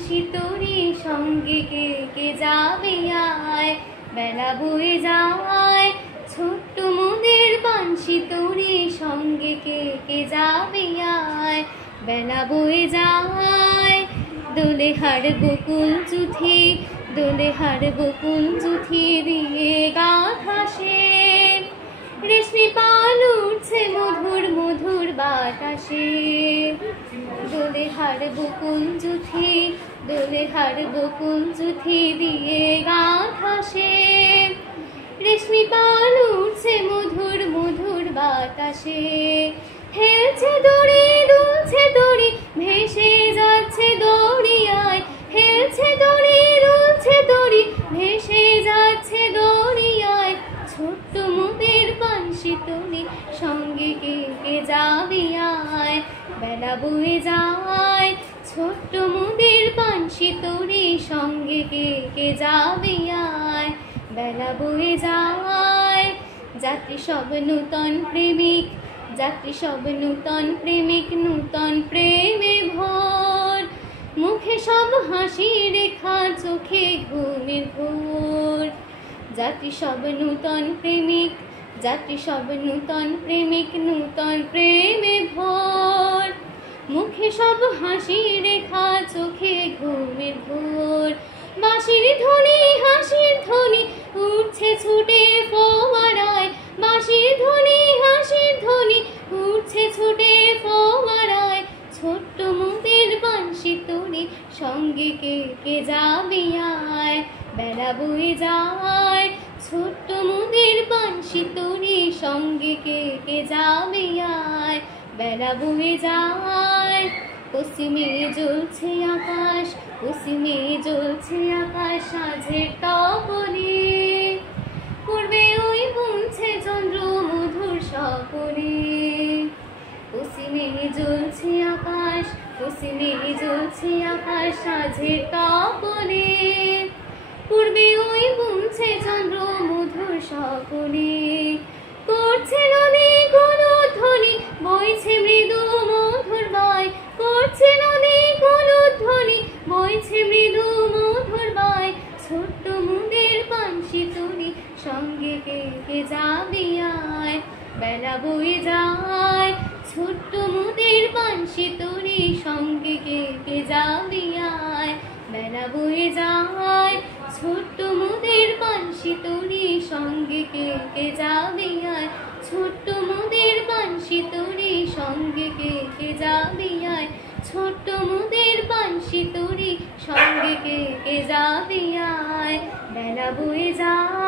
বাঁশি তোরে সঙ্গে কে কে যাবে আয়, বেলা বয়ে যায় ছোট্ট মোদের বাঁশি তোরে সঙ্গে কে কে যাবে আয়, বেলা বয়ে যায়। দোলে হার বকুল জুথি, দোলে হার বকুল জুথি দিয়ে গাথাসে, রেশমি পাল উঠছে মধুর মধুর বাতাসে। দোলে হার বকুল জুথি, দোলে হার বকুল জুথি দিয়ে গাথাসে, রেশমি পাল উঠছে মধুর মধুর বাতাসে। হেলছে দড়ি দুলছে দড়ি ভেসে যাচ্ছে দড়িয়ায়, হেলছে দড়ি দুলছে দড়ি ভেসে যাচ্ছে দড়িয়ায়। ছোট্ট মোদের বাঁশি তোরে সঙ্গে কে কে যাবে আয়, বেলা বয়ে যায় ছোট্ট মোদের বাঁশি তোরে সঙ্গে কে কে যাবে আয়, বেলা বয়ে যায়। যাত্রী সব নূতন প্রেমিক, যাত্রী সব নূতন প্রেমিক, নূতন প্রেমে ভোর, মুখে সব হাসি রেখা চোখে ঘুমের ঘোর। যাত্রী সব নূতন প্রেমিক, যাত্রী সব নূতন প্রেমিক, নূতন প্রেমে ভোর, মুখে সব হাসি রেখা চোখে ঘুমের ঘোর। বাঁশির ধ্বনি হাসির ধ্বনি উঠছে ছুটে ফোয়ারায়, বাঁশির ধ্বনি হাসির ধ্বনি উঠছে ছুটে ফোয়ারায়। ছোট্ট মোদের বাঁশি তোরে সঙ্গে কে কে যাবে আয়, বেলা বয়ে যায় ছোট্ট মোদের বাঁশি তোরে সঙ্গে কে কে যাবে আয়, বেলা বয়ে যায়। পশ্চিমে জ্বলছে আকাশ, পশ্চিমে জ্বলছে আকাশ সাঁঝের তপনে, পূর্বে ওই বুনছে চন্দ্র মধুর স্বপনে। পশ্চিমে জ্বলছে আকাশ, পশ্চিমে জ্বলছে আকাশ সাঁঝের তপনে, পূর্বে ওই বুনছে চন্দ্র মধুর স্বপনে। করছে নদী কোনো ধ্বনি বইছে মৃদু মধুর বায়, করছে নদী কোনো ধ্বনি বইছে মৃদু মধুর বায়। ছোট্ট মোদের বাঁশি তোরে সঙ্গে কে কে যাবে আয়, বেলা বয়ে যায় ছোট্ট মোদের বাঁশি তোরে সঙ্গে কে কে যাবে আয়, বেলা বয়ে যায় ছোট্ট মোদের বাঁশি তোরে সঙ্গে কে কে যাবে আয়, ছোট্ট মোদের বাঁশি তোরে সঙ্গে কে কে যাবে আয়, ছোট্ট মোদের বাঁশি তোরে সঙ্গে কে কে যাবে আয়, বেলা বয়ে যায়।